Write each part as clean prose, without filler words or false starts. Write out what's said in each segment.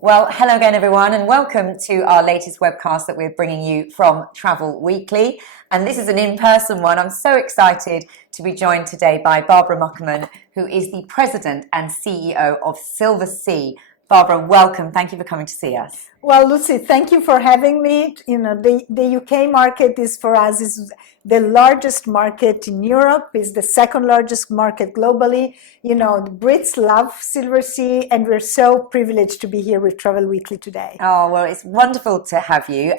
Well, hello again, everyone, and welcome to our latest webcast that we're bringing you from Travel Weekly. And this is an in-person one. I'm so excited to be joined today by Barbara Muckermann, who is the President and CEO of Silversea. Barbara, welcome. Thank you for coming to see us. Well, Lucy, thank you for having me. You know, the UK market is for us is the largest market in Europe, is the second largest market globally. You know, the Brits love Silversea, and we're so privileged to be here with Travel Weekly today. Oh, well, it's wonderful to have you.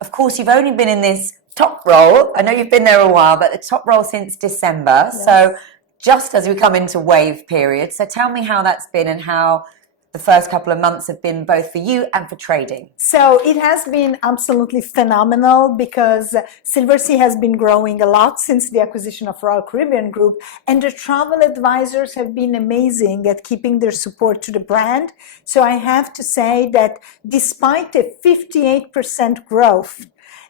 Of course, you've only been in this top role. I know you've been there a while, but the top role since December. Yes. So just as we come into wave period. So tell me how that's been and how the first couple of months have been both for you and for trading. So it has been absolutely phenomenal because Silversea has been growing a lot since the acquisition of Royal Caribbean Group, and the travel advisors have been amazing at keeping their support to the brand. So I have to say that despite a 58% growth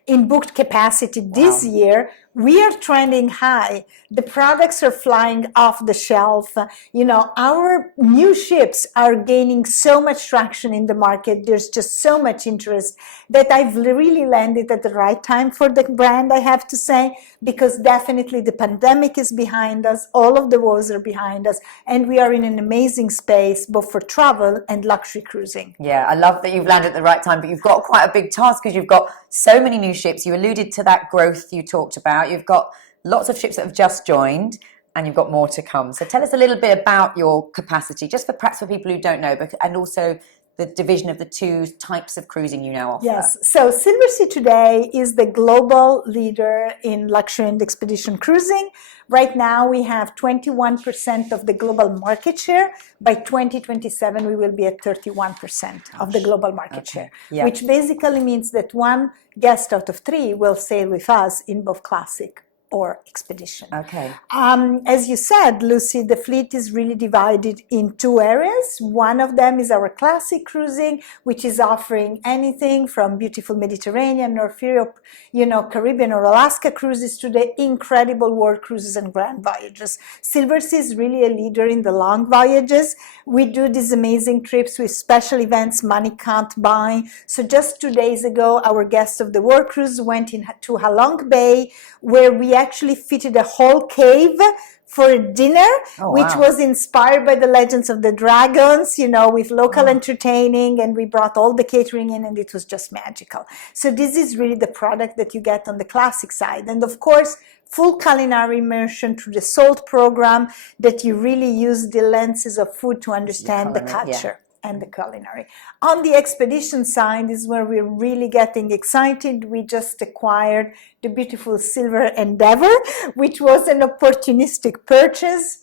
in booked capacity this year, we are trending high. The products are flying off the shelf. You know, our new ships are gaining so much traction in the market. There's just so much interest that I've really landed at the right time for the brand, I have to say, because definitely the pandemic is behind us. All of the woes are behind us, and we are in an amazing space, both for travel and luxury cruising. Yeah, I love that you've landed at the right time, but you've got quite a big task because you've got so many new ships. You alluded to that growth you talked about. You've got lots of ships that have just joined, and you've got more to come. So tell us a little bit about your capacity, just for perhaps for people who don't know, but, and also the division of the two types of cruising you now offer. Yes, so Silversea today is the global leader in luxury and expedition cruising. Right now we have 21% of the global market share. By 2027 we will be at 31% of the global market share, which basically means that one guest out of three will sail with us in both classic or expedition. Okay. As you said, Lucy, the fleet is really divided in two areas. One of them is our classic cruising, which is offering anything from beautiful Mediterranean, North Europe, you know, Caribbean or Alaska cruises to the incredible world cruises and grand voyages. Silversea is really a leader in the long voyages. We do these amazing trips with special events money can't buy. So just 2 days ago, our guest of the world cruise went to Halong Bay, where we actually fitted a whole cave for a dinner, which was inspired by the Legends of the Dragons, you know, with local entertaining, and we brought all the catering in, and it was just magical. So this is really the product that you get on the classic side. And of course, full culinary immersion through the SALT program, that you really use the lenses of food to understand the culture. And the culinary. On the expedition side is where we're really getting excited. We just acquired the beautiful Silver Endeavour, which was an opportunistic purchase.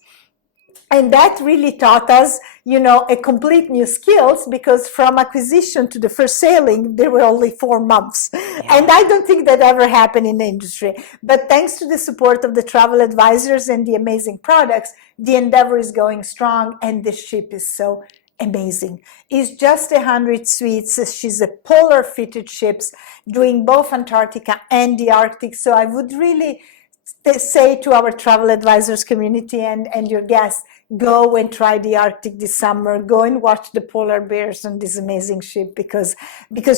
And that really taught us, you know, a complete new skills, because from acquisition to the first sailing, there were only 4 months. And I don't think that ever happened in the industry. But thanks to the support of the travel advisors and the amazing products, the Endeavour is going strong, and the ship is so amazing. It's just 100 suites. She's a polar fitted ship doing both Antarctica and the Arctic. So I would really say to our travel advisors community and your guests, go and try the Arctic this summer. Go and watch the polar bears on this amazing ship, because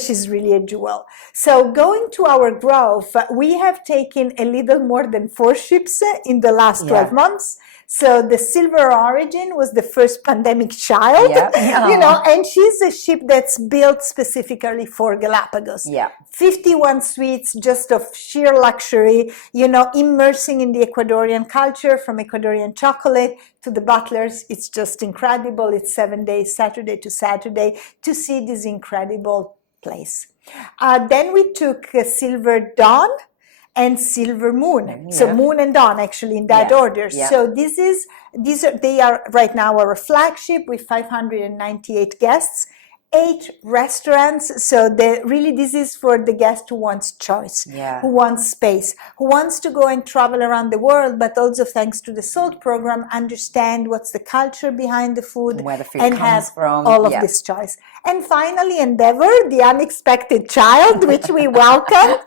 she's really a jewel. So going to our growth, we have taken a little more than 4 ships in the last 12 months. So the Silver Origin was the first pandemic child, you know, and she's a ship that's built specifically for Galapagos. 51 suites, just of sheer luxury, you know, immersing in the Ecuadorian culture, from Ecuadorian chocolate to the butlers. It's just incredible. It's 7 days, Saturday to Saturday, to see this incredible place. Then we took Silver Dawn and Silver Moon. So Moon and Dawn, actually, in that order. So they are right now our flagship with 598 guests. 8 restaurants. So this is for the guest who wants choice, who wants space, who wants to go and travel around the world, but also, thanks to the SALT program, understand what's the culture behind the food, where the food and comes have from. all of this choice. And finally, Endeavour, the unexpected child, which we welcome,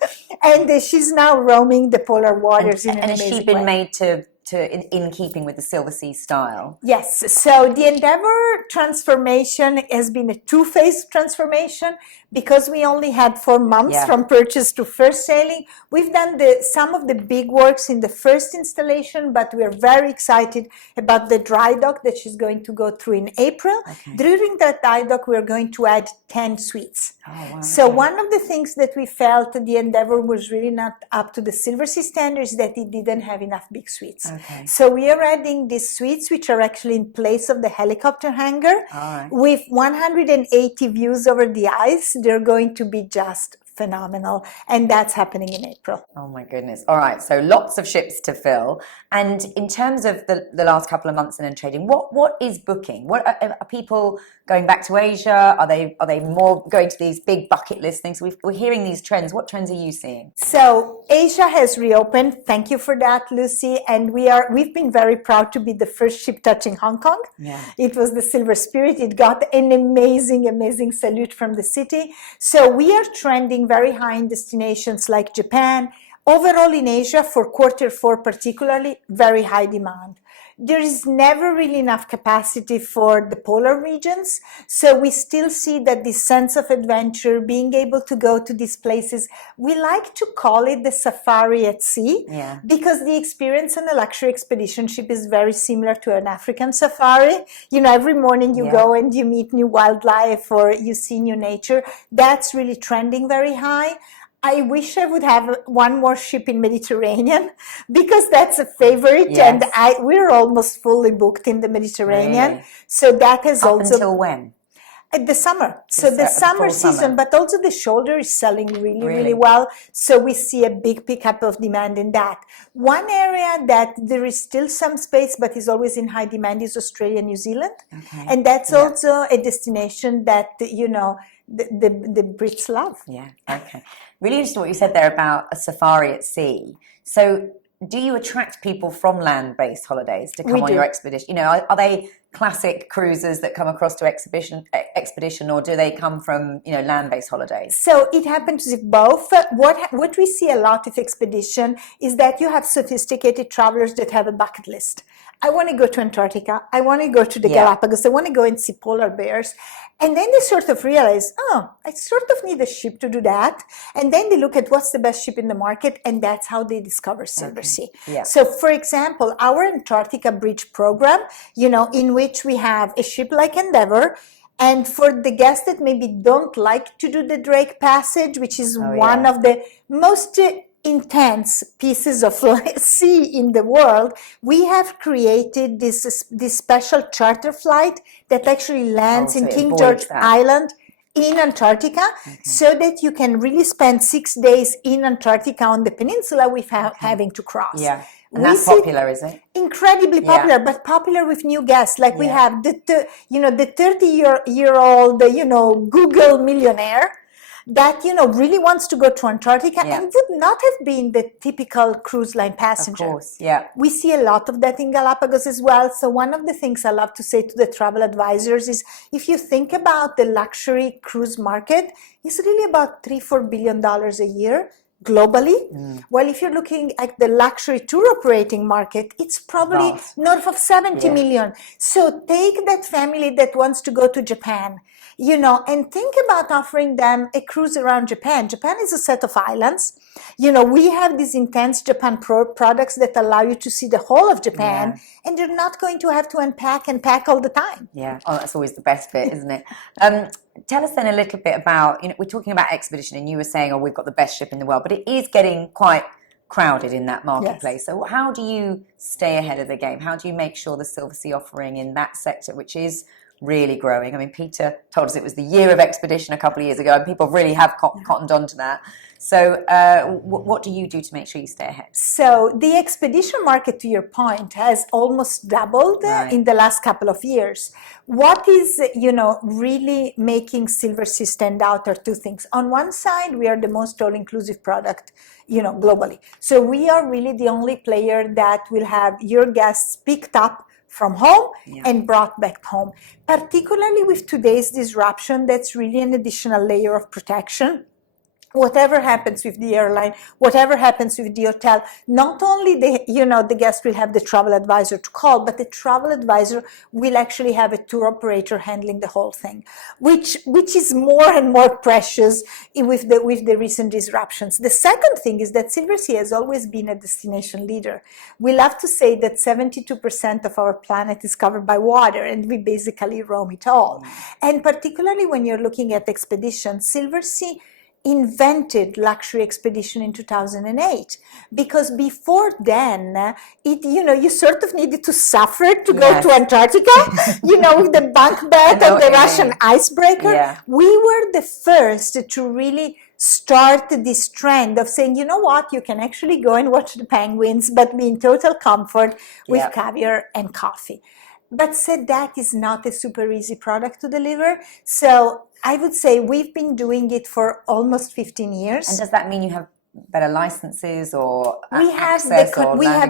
and she's now roaming the polar waters in an amazing way. And has she been made to in keeping with the Silversea style? Yes, so the Endeavour transformation has been a two-phase transformation because we only had 4 months from purchase to first sailing. We've done some of the big works in the first installation, but we're very excited about the dry dock that she's going to go through in April. Okay. During that dry dock, we're going to add 10 suites. Oh, wow, so okay. one of the things that we felt the Endeavour was really not up to the Silversea standards, that it didn't have enough big suites. Okay. So we are adding these suites, which are actually in place of the helicopter hangar, with 180 views over the ice. They're going to be just phenomenal, and that's happening in April. Oh my goodness. All right, so lots of ships to fill. And in terms of the last couple of months in trading, what is booking? What are people going back to Asia? Are they more going to these big bucket list things? We're hearing these trends. What trends are you seeing? So Asia has reopened. Thank you for that, Lucy. And we've been very proud to be the first ship touching Hong Kong. Yeah. It was the Silver Spirit. It got an amazing salute from the city. So we are trending very high in destinations like Japan. Overall in Asia, for Q4 particularly, very high demand. There is never really enough capacity for the polar regions. So we still see that this sense of adventure, being able to go to these places, we like to call it the safari at sea, because the experience on a luxury expedition ship is very similar to an African safari. You know, every morning you go and you meet new wildlife or you see new nature. That's really trending very high. I wish I would have one more ship in Mediterranean, because that's a favorite, and we're almost fully booked in the Mediterranean. Really? So that has Up also until when? The summer. So the summer season, but also the shoulder is selling really well. So we see a big pickup of demand in that. One area that there is still some space, but is always in high demand, is Australia, New Zealand. Okay. And that's also a destination that, you know, the Brits love. Yeah, okay. Really interesting what you said there about a safari at sea. So do you attract people from land-based holidays to come on your expedition? You know, are they classic cruisers that come across to expedition, or do they come from, you know, land-based holidays? So it happens with both. What we see a lot of expedition is that you have sophisticated travelers that have a bucket list. I want to go to Antarctica. I want to go to the Galapagos. I want to go and see polar bears. And then they sort of realize, oh, I sort of need a ship to do that. And then they look at what's the best ship in the market, and that's how they discover Silversea. Okay. Yeah. So, for example, our Antarctica Bridge program, you know, in which we have a ship like Endeavour, and for the guests that maybe don't like to do the Drake Passage, which is one of the most intense pieces of sea in the world, we have created this special charter flight that actually lands in King George Island in Antarctica, so that you can really spend 6 days in Antarctica on the peninsula without having to cross. Yeah. And that's popular, is it? Incredibly popular, but popular with new guests. Like we have the 30-year-old, you know, Google millionaire that, you know, really wants to go to Antarctica and would not have been the typical cruise line passenger. Of course, yeah. We see a lot of that in Galapagos as well. So one of the things I love to say to the travel advisors is, if you think about the luxury cruise market, it's really about $3-4 billion a year globally. Well, if you're looking at the luxury tour operating market, it's probably north of 70 million. So take that family that wants to go to Japan, you know, and think about offering them a cruise around Japan. Japan is a set of islands. You know, we have these intense Japan products that allow you to see the whole of Japan, and you're not going to have to unpack and pack all the time. Yeah, oh, that's always the best bit, isn't it? Tell us then a little bit about, you know, we're talking about expedition, and you were saying, oh, we've got the best ship in the world, but it is getting quite crowded in that marketplace. So how do you stay ahead of the game? How do you make sure the Silversea offering in that sector, which is really growing? I mean, Peter told us it was the year of expedition a couple of years ago, and people really have cottoned on to that. So what do you do to make sure you stay ahead? So the expedition market, to your point, has almost doubled in the last couple of years. What is, you know, really making Silversea stand out are two things. On one side, we are the most all-inclusive product, you know, globally. So we are really the only player that will have your guests picked up from home and brought back home. Particularly with today's disruption, that's really an additional layer of protection. whatever happens with the airline, whatever happens with the hotel, not only the guest will have the travel advisor to call, but the travel advisor will actually have a tour operator handling the whole thing, which is more and more precious with the recent disruptions. The second thing is that Silversea has always been a destination leader. We love to say that 72% of our planet is covered by water, and we basically roam it all. And particularly when you're looking at expeditions, Silversea invented luxury expedition in 2008, because before then you sort of needed to suffer to go to Antarctica, with the bunk bed and the Russian icebreaker. We were the first to really start this trend of saying, you know what, you can actually go and watch the penguins, but be in total comfort with caviar and coffee. But said that is not a super easy product to deliver. So I would say we've been doing it for almost 15 years. And does that mean you have better licenses or we have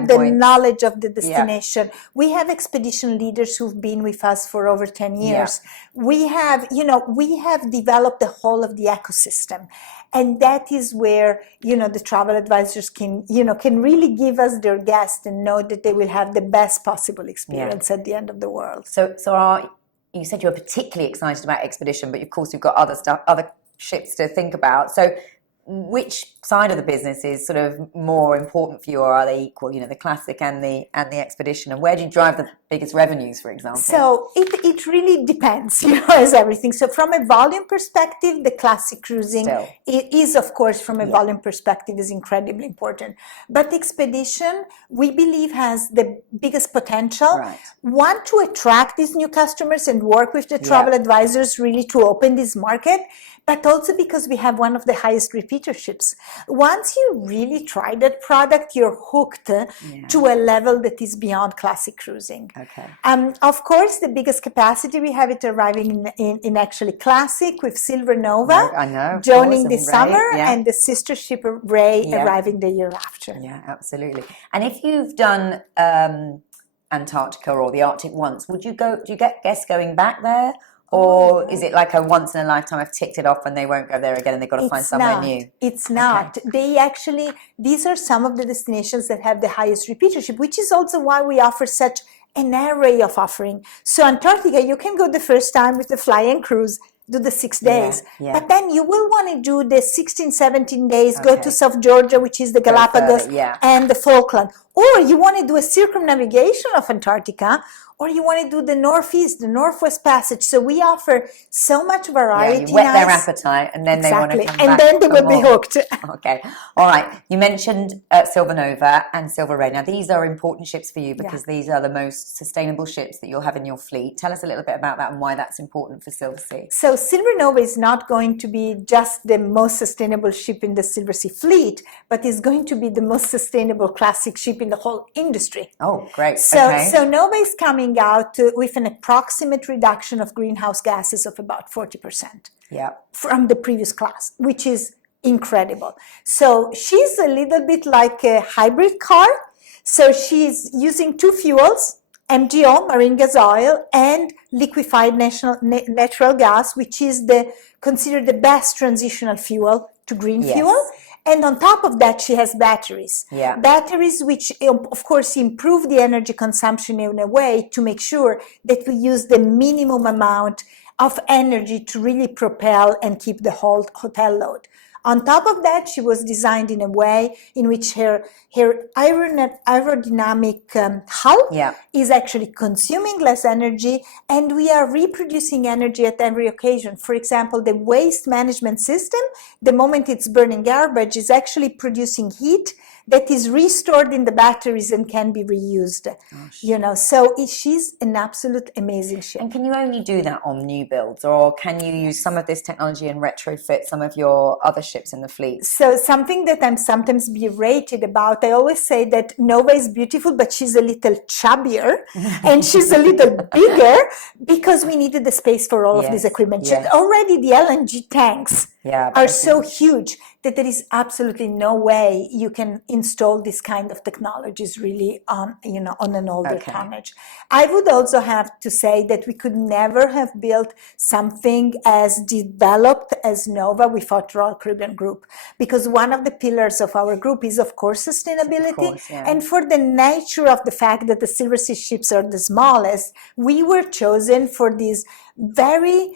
the knowledge of the destination. We have expedition leaders who've been with us for over 10 years. We have developed the whole of the ecosystem. And that is where, the travel advisors can really give us their guests and know that they will have the best possible experience at the end of the world. So you said you were particularly excited about expedition, but of course you've got other ships to think about. So which side of the business is sort of more important for you, or are they equal? The classic and the expedition, and where do you drive the biggest revenues, for example? So it really depends, as everything. So from a volume perspective, the classic cruising is, of course, from a volume perspective, is incredibly important. But expedition, we believe, has the biggest potential. Right. One, to attract these new customers and work with the travel advisors really to open this market, but also because we have one of the highest repeaterships. Once you really try that product, you're hooked to a level that is beyond classic cruising. Okay. Of course, the biggest capacity we have it arriving in actually classic with Silver Nova, I know, joining this summer, and the sister ship Ray arriving the year after. Yeah, absolutely. And if you've done Antarctica or the Arctic once, do you get guests going back there? Or is it like a once in a lifetime, I've ticked it off and they won't go there again and they've got to find somewhere new? It's not. These are some of the destinations that have the highest repeatership, which is also why we offer such an array of offering. So Antarctica, you can go the first time with the fly and cruise, do the 6 days. But then you will want to do the 16, 17 days, go to South Georgia, which is the Galapagos, and the Falkland. Or you want to do a circumnavigation of Antarctica, or you want to do the Northeast, the Northwest Passage. So we offer so much variety. You whet their appetite, and then they want to come back. And then they will be hooked. Okay. All right. You mentioned Silver Nova and Silver Ray. Now, these are important ships for you because these are the most sustainable ships that you'll have in your fleet. Tell us a little bit about that and why that's important for Silversea. So Silver Nova is not going to be just the most sustainable ship in the Silversea fleet, but is going to be the most sustainable classic ship in the whole industry. Oh, great. So Nova is coming out with an approximate reduction of greenhouse gases of about 40% from the previous class, which is incredible. So she's a little bit like a hybrid car. So she's using two fuels, MGO, marine gas oil, and liquefied natural gas, which is considered the best transitional fuel to green fuel. And on top of that, she has batteries. Batteries which, of course, improve the energy consumption in a way to make sure that we use the minimum amount of energy to really propel and keep the whole hotel load. On top of that, she was designed in a way in which her aerodynamic hull is actually consuming less energy, and we are reproducing energy at every occasion. For example, the waste management system, the moment it's burning garbage, is actually producing heat that is restored in the batteries and can be reused. So she's an absolute amazing ship. And can you only do that on new builds, or can you use some of this technology and retrofit some of your other ships in the fleet? So something that I'm sometimes berated about, I always say that Nova is beautiful, but she's a little chubbier and she's a little bigger because we needed the space for all of this equipment. Already the LNG tanks are so huge that there is absolutely no way you can install this kind of technologies really on, on an older tonnage. I would also have to say that we could never have built something as developed as Nova without Royal Caribbean Group, because one of the pillars of our group is, of course, sustainability. And for the nature of the fact that the Silversea ships are the smallest, we were chosen for this very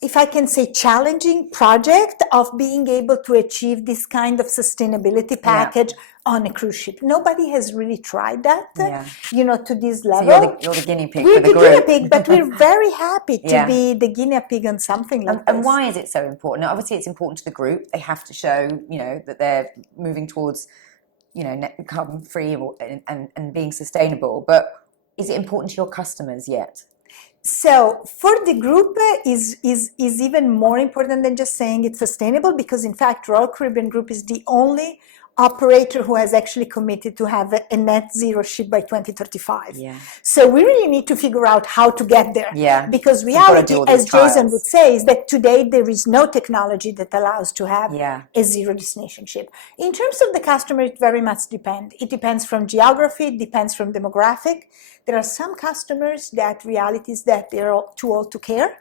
if I can say, challenging project of being able to achieve this kind of sustainability package on a cruise ship. Nobody has really tried that, to this level. So you're the guinea pig for the group. We're the guinea pig, but we're very happy to be the guinea pig on something like this. And why is it so important? Now, obviously, it's important to the group. They have to show, that they're moving towards, net carbon free and being sustainable. But is it important to your customers yet? So for the group is even more important than just saying it's sustainable, because in fact Royal Caribbean Group is the only operator who has actually committed to have a net zero ship by 2035. So we really need to figure out how to get there. Because reality, as Jason would say, is that today there is no technology that allows to have a zero destination ship. In terms of the customer, it very much depends. It depends from geography, it depends from demographic. There are some customers that realities that they're too old to care.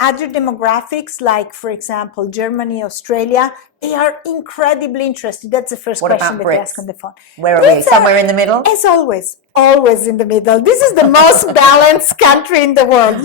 Other demographics, like for example, Germany, Australia, they are incredibly interested. That's the first question that they ask on the phone. Where are we? Somewhere in the middle? As always in the middle. This is the most balanced country in the world.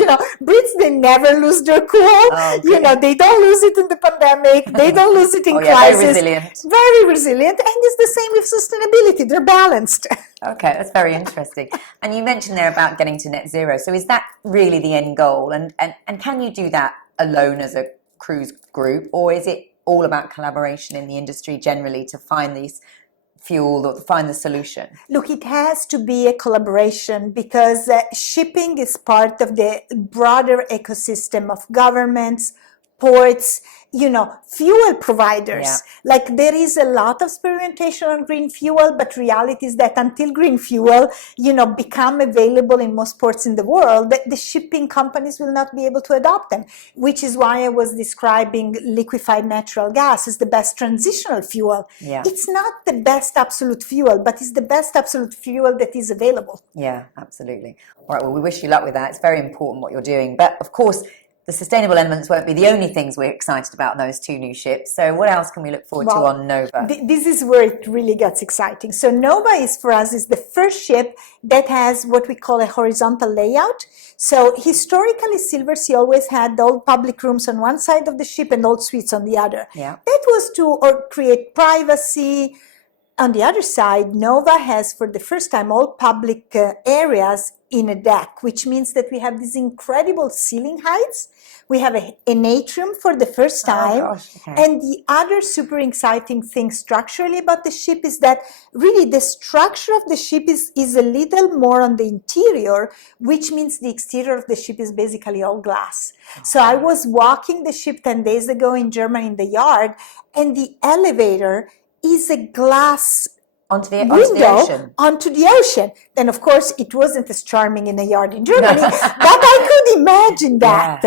Brits, they never lose their cool. They don't lose it in the pandemic. They don't lose it in crisis. Very resilient. Very resilient. And it's the same with sustainability. They're balanced. Okay, that's very interesting. And you mentioned there about getting to net zero. So is that really the end goal? And can you do that alone as a cruise group? Or is it all about collaboration in the industry generally to find these fuel or find the solution? Look, it has to be a collaboration, because shipping is part of the broader ecosystem of governments, ports, fuel providers. Like there is a lot of experimentation on green fuel, but reality is that until green fuel, become available in most ports in the world, the shipping companies will not be able to adopt them, which is why I was describing liquefied natural gas as the best transitional fuel. It's not the best absolute fuel, but it's the best absolute fuel that is available. Yeah, absolutely. All right, well, we wish you luck with that. It's very important what you're doing. But of course, the sustainable elements won't be the only things we're excited about in those two new ships. So what else can we look forward to on Nova? This is where it really gets exciting. So Nova is the first ship that has what we call a horizontal layout. So historically, Silversea always had all public rooms on one side of the ship and all suites on the other. That was to create privacy. On the other side, Nova has, for the first time, all public areas in a deck, which means that we have these incredible ceiling heights. We have an atrium for the first time. And the other super exciting thing structurally about the ship is that really the structure of the ship is a little more on the interior, which means the exterior of the ship is basically all glass. So I was walking the ship 10 days ago in Germany in the yard, and the elevator is a glass onto the ocean. Onto the ocean. Then, of course, it wasn't as charming in a yard in Germany, but I could imagine that.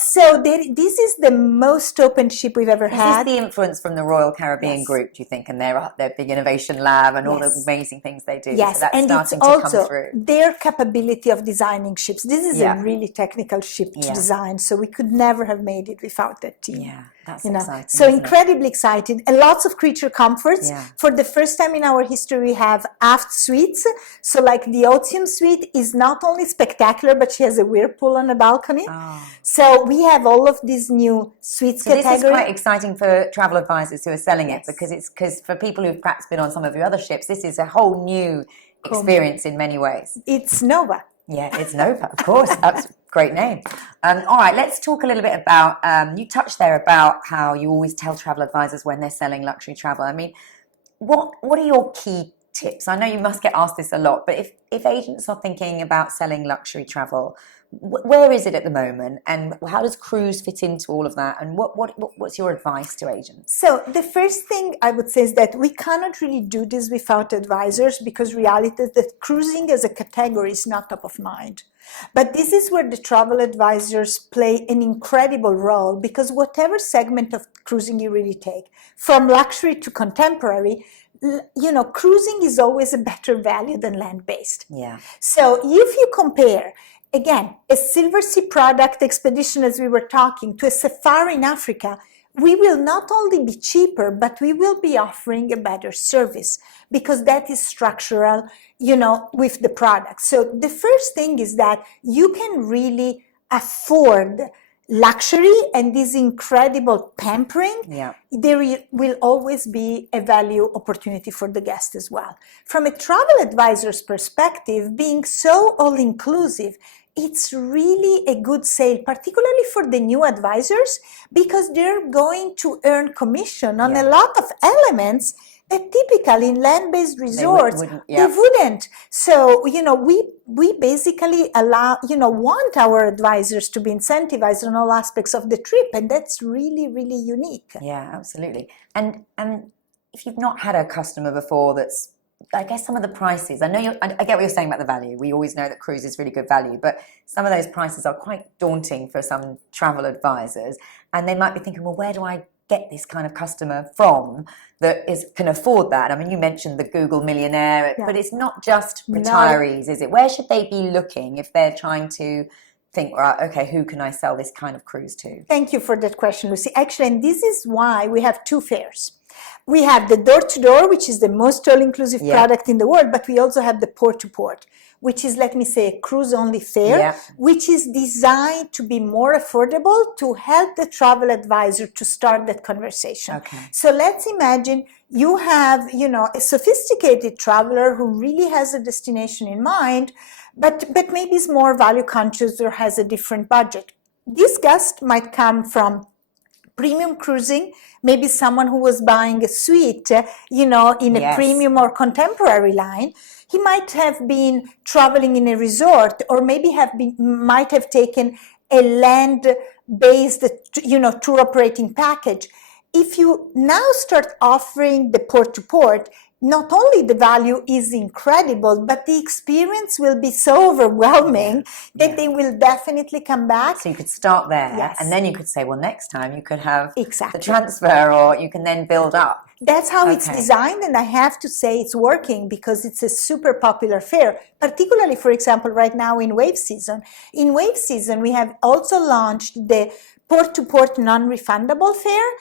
So this is the most open ship we've ever had. Is this the influence from the Royal Caribbean Group, do you think, and their big innovation lab and all the amazing things they do? Yes, so that's and starting it's to also come through. Their capability of designing ships. This is a really technical ship to design, so we could never have made it without that team. Yeah, that's exciting. So incredibly excited, and lots of creature comforts. For the first time in our history, we have aft suites. So like the Ocean suite is not only spectacular, but she has a whirlpool on the balcony. So we have all of these new suites category. This is quite exciting for travel advisors who are selling it, because for people who've perhaps been on some of your other ships, this is a whole new experience in many ways. It's Nova. Yeah, it's Nova, of course. That's a great name. All right, let's talk a little bit about, you touched there about how you always tell travel advisors when they're selling luxury travel. I mean, what are your key tips? I know you must get asked this a lot, but if agents are thinking about selling luxury travel, where is it at the moment, and how does cruise fit into all of that, and what's your advice to agents? So the first thing I would say is that we cannot really do this without advisors, because reality is that cruising as a category is not top of mind. But this is where the travel advisors play an incredible role, because whatever segment of cruising you really take, from luxury to contemporary, cruising is always a better value than land-based. Yeah. So if you compare, again, a Silversea product expedition, as we were talking, to a safari in Africa, we will not only be cheaper, but we will be offering a better service, because that is structural, with the product. So the first thing is that you can really afford luxury and this incredible pampering. Yeah. There will always be a value opportunity for the guest as well. From a travel advisor's perspective, being so all-inclusive, it's really a good sale, particularly for the new advisors, because they're going to earn commission on a lot of elements that typically in land-based resorts, they wouldn't. So, we basically want our advisors to be incentivized on all aspects of the trip, and that's really, really unique. Yeah, absolutely. And if you've not had a customer before that's, I guess some of the prices, I get what you're saying about the value. We always know that cruise is really good value, but some of those prices are quite daunting for some travel advisors, and they might be thinking, well, where do I get this kind of customer from that can afford that? I mean, you mentioned the Google millionaire, but it's not just retirees, is it? Where should they be looking if they're trying to think, right, okay, who can I sell this kind of cruise to? Thank you for that question, Lucy. Actually, and this is why we have two fairs. We have the door-to-door, which is the most all-inclusive product in the world, but we also have the port-to-port, which is, let me say, a cruise-only fare, which is designed to be more affordable to help the travel advisor to start that conversation. Okay. So let's imagine you have, a sophisticated traveler who really has a destination in mind, but maybe is more value conscious or has a different budget. This guest might come from premium cruising, maybe someone who was buying a suite, in a premium or contemporary line. He might have been traveling in a resort, or maybe might have taken a land-based, tour operating package. If you now start offering the port-to-port, not only the value is incredible, but the experience will be so overwhelming that they will definitely come back. So you could start there, and then you could say, well, next time you could have the transfer, or you can then build up. That's how it's designed, and I have to say it's working, because it's a super popular fare, particularly, for example, right now in wave season. In wave season, we have also launched the port-to-port non-refundable fare,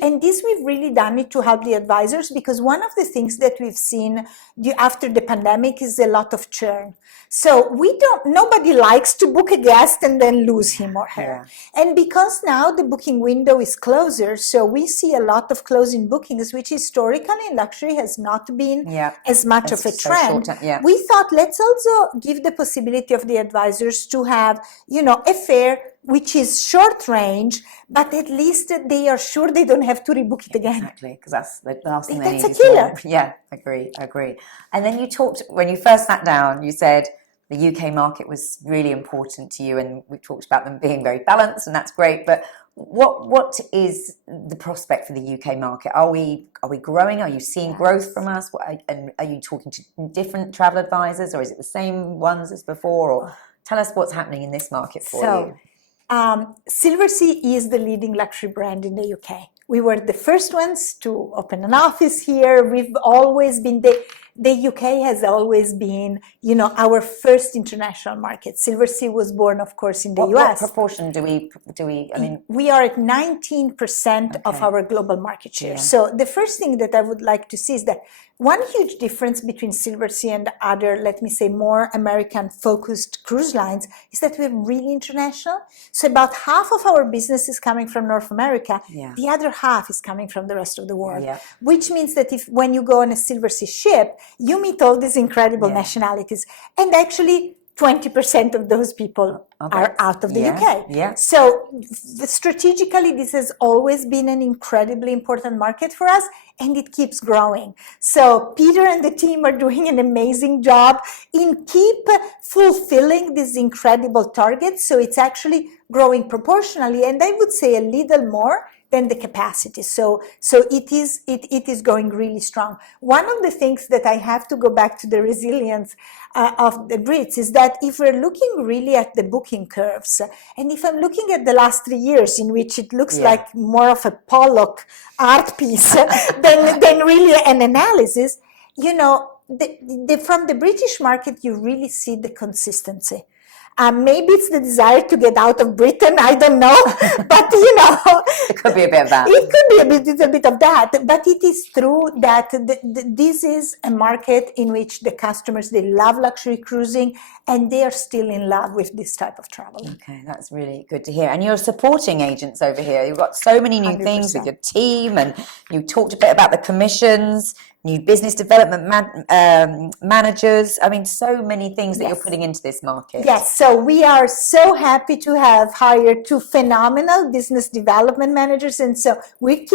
and this we've really done it to help the advisors, because one of the things that we've seen after the pandemic is a lot of churn. So nobody likes to book a guest and then lose him or her. Yeah. And because now the booking window is closer, so we see a lot of closing bookings, which historically in luxury has not been as much of a trend. We thought, let's also give the possibility of the advisors to have, a fare which is short range, but at least they are sure they don't have to rebook it again. Exactly, because that's the last thing they need. That's a killer. Yeah, agree. And then you talked, when you first sat down, you said the UK market was really important to you, and we talked about them being very balanced, and that's great. But what is the prospect for the UK market? Are we growing? Are you seeing growth from us? And are you talking to different travel advisors, or is it the same ones as before? Or tell us what's happening in this market for you. Silversea is the leading luxury brand in the UK. We were the first ones to open an office here. We've always been the UK has always been, our first international market. Silversea was born, of course, in the US. What proportion do we? I mean, we are at 19% of our global market share. Yeah. So the first thing that I would like to see is that one huge difference between Silversea and other, let me say, more American-focused cruise lines is that we're really international. So about half of our business is coming from North America. Yeah. The other half is coming from the rest of the world. Yeah. Which means that when you go on a Silversea ship, you meet all these incredible nationalities. And actually, 20% of those people are out of the UK. Yeah. So strategically, this has always been an incredibly important market for us, and it keeps growing. So Peter and the team are doing an amazing job in keep fulfilling these incredible targets. So it's actually growing proportionally, and I would say a little more than the capacity. So it is going really strong. One of the things that I have to go back to the resilience of the Brits is that if we're looking really at the booking curves, and if I'm looking at the last 3 years in which it looks like more of a Pollock art piece than really an analysis, you know, from the British market, you really see the consistency. Maybe it's the desire to get out of Britain, I don't know, but you know. It could be a bit of that. It could be a bit of that, but it is true that this is a market in which the customers, they love luxury cruising and they are still in love with this type of travel. Okay, that's really good to hear. And you're supporting agents over here. You've got so many new 100%. things with your team, and you talked a bit about the commissions, new business development managers. I mean, so many things that you're putting into this market. Yes, so we are so happy to have hired 2 phenomenal business development managers, and so we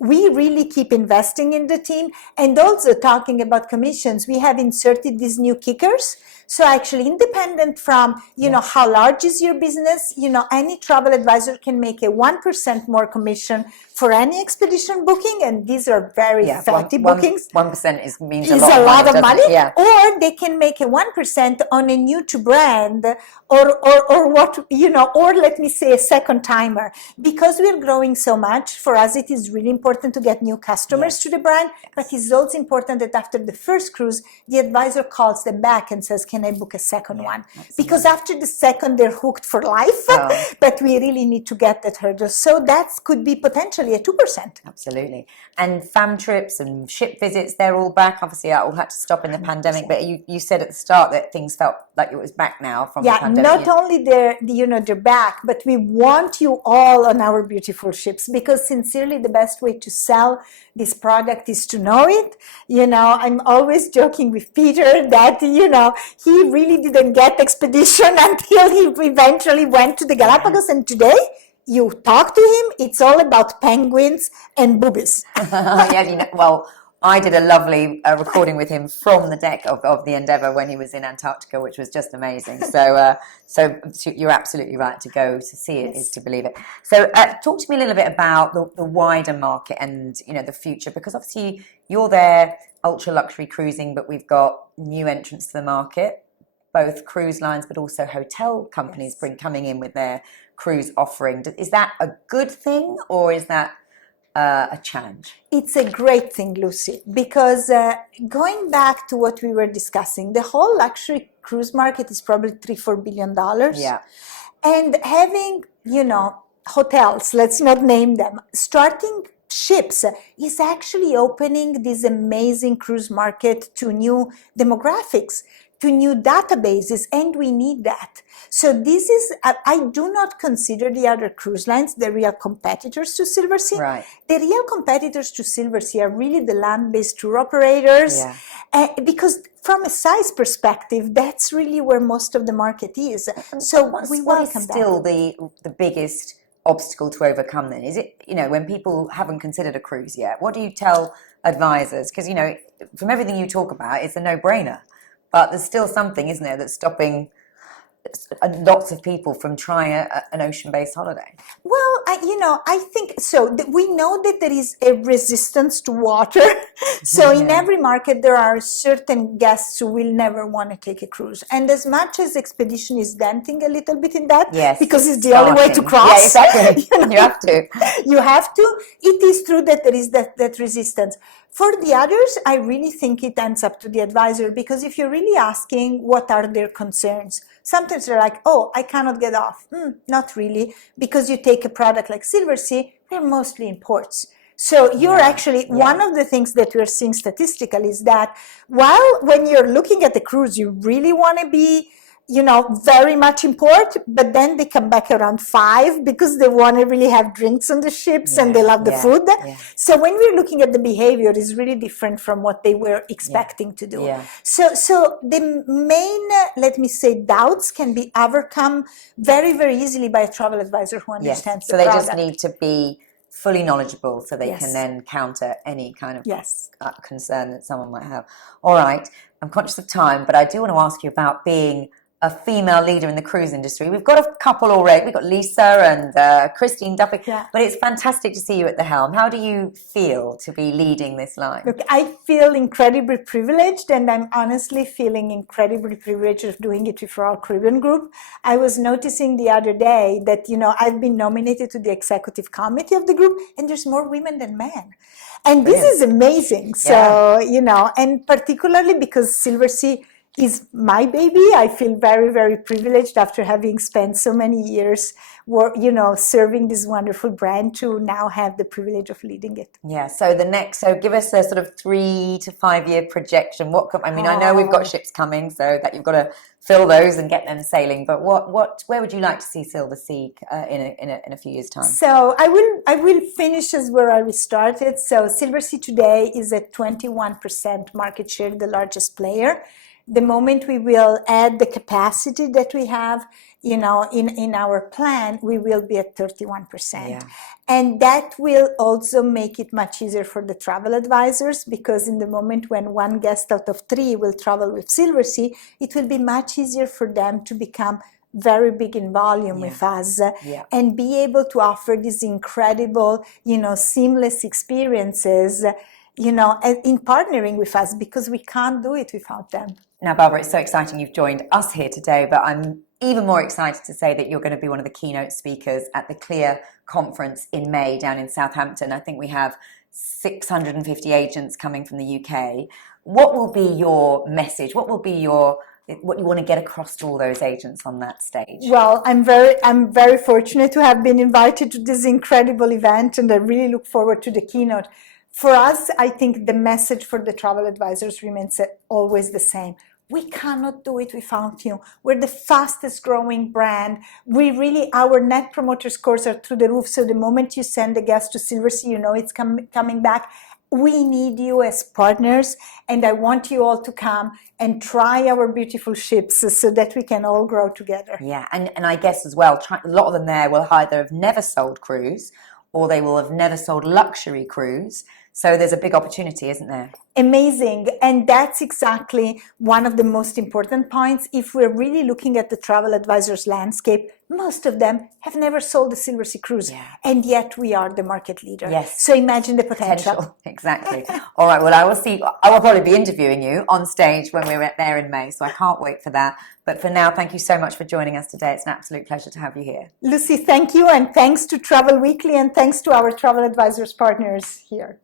really keep investing in the team. And also talking about commissions, we have inserted these new kickers. So actually, independent from, you know, how large is your business, you know, any travel advisor can make a 1% more commission for any expedition booking, and these are very fatty bookings. 1% means a lot of money. Yeah. Or they can make a 1% on a new to brand, or what, you know, or let me say a second timer. Because we're growing so much, for us it is really important to get new customers to the brand, but it's also important that after the first cruise, the advisor calls them back and says, can I book a second one? Absolutely. Because after the second, they're hooked for life, but we really need to get that hurdle. So that could be potentially a 2%. Absolutely. And fam trips and ship visits, they're all back. Obviously, that all had to stop in the pandemic, but you said at the start that things felt like it was back now from the pandemic. Not only they're back, but we want you all on our beautiful ships, because sincerely, the best way to sell this product is to know it. You know, I'm always joking with Peter that, you know, he really didn't get expedition until he eventually went to the Galapagos, and today, you talk to him, it's all about penguins and boobies. You know, well, I did a lovely recording with him from the deck of the Endeavour when he was in Antarctica, which was just amazing. So you're absolutely right. To go to see it is to believe it. So talk to me a little bit about the wider market and, you know, the future, because obviously you're there, ultra luxury cruising, but we've got new entrants to the market, both cruise lines, but also hotel companies coming in with their cruise offering. Is that a good thing, or is that a challenge? It's a great thing, Lucy, because going back to what we were discussing, the whole luxury cruise market is probably $3-4 billion. Yeah. And having, you know, hotels, let's not name them, starting ships is actually opening this amazing cruise market to new demographics, to new databases, and we need that. So this is, I do not consider the other cruise lines the real competitors to Silversea. Right. The real competitors to Silversea are really the land-based tour operators, because from a size perspective, that's really where most of the market is. So what is still the biggest obstacle to overcome then? Is it, you know, when people haven't considered a cruise yet, what do you tell advisors? Because, you know, from everything you talk about, it's a no-brainer. But there's still something, isn't there, that's stopping lots of people from trying an ocean-based holiday? Well, I think so. We know that there is a resistance to water. So in every market, there are certain guests who will never want to take a cruise. And as much as expedition is denting a little bit in that, because it's the only way to cross. Yeah, exactly. You have to. You have to. It is true that there is that resistance. For the others, I really think it ends up to the advisor, because if you're really asking what are their concerns, sometimes they're like, oh, I cannot get off. Not really, because you take a product like Silversea, they're mostly imports. So you're actually, one of the things that we're seeing statistically is that when you're looking at the cruise, you really want to be, you know, very much import, but then they come back around 5 because they want to really have drinks on the ships and they love the food. So when we're looking at the behavior, it's really different from what they were expecting to do. So the main, let me say, doubts can be overcome very, very easily by a travel advisor who understands the product. So they just need to be fully knowledgeable so they can then counter any kind of concern that someone might have. All right, I'm conscious of time, but I do want to ask you about being a female leader in the cruise industry. We've got a couple already. We've got Lisa and Christine Duffy, but it's fantastic to see you at the helm. How do you feel to be leading this line? Look, I feel incredibly privileged, and I'm honestly feeling incredibly privileged of doing it with our Caribbean group. I was noticing the other day that, I've been nominated to the executive committee of the group, and there's more women than men. And Brilliant. This is amazing. So, and particularly because Silversea is my baby, I feel very, very privileged after having spent so many years, serving this wonderful brand to now have the privilege of leading it. Yeah. So give us a sort of 3 to 5 year projection. I know we've got ships coming, so that you've got to fill those and get them sailing. But where would you like to see Silversea in a few years' time? So I will finish as where I started. So Silversea today is at 21% market share, the largest player. The moment we will add the capacity that we have, in our plan, we will be at 31%. Yeah. And that will also make it much easier for the travel advisors, because in the moment when one guest out of 3 will travel with Silversea, it will be much easier for them to become very big in volume with us and be able to offer these incredible, seamless experiences, in partnering with us, because we can't do it without them. Now, Barbara, it's so exciting you've joined us here today, but I'm even more excited to say that you're going to be one of the keynote speakers at the Clear conference in May down in Southampton. I think we have 650 agents coming from the UK. What will be your message? What you want to get across to all those agents on that stage? Well, I'm very fortunate to have been invited to this incredible event, and I really look forward to the keynote. For us, I think the message for the travel advisors remains always the same. We cannot do it without you. We're the fastest growing brand. Our net promoter scores are through the roof. So the moment you send a guest to Silversea, it's coming back. We need you as partners, and I want you all to come and try our beautiful ships so that we can all grow together. Yeah, and I guess as well, a lot of them there will either have never sold cruise, or they will have never sold luxury cruise. So there's a big opportunity, isn't there? Amazing. And that's exactly one of the most important points. If we're really looking at the travel advisors landscape, most of them have never sold a Silversea cruise. Yeah. And yet we are the market leader. Yes. So imagine the potential. Exactly. All right. Well, I will probably be interviewing you on stage when we're there in May. So I can't wait for that. But for now, thank you so much for joining us today. It's an absolute pleasure to have you here. Lucy, thank you. And thanks to Travel Weekly, and thanks to our travel advisors partners here.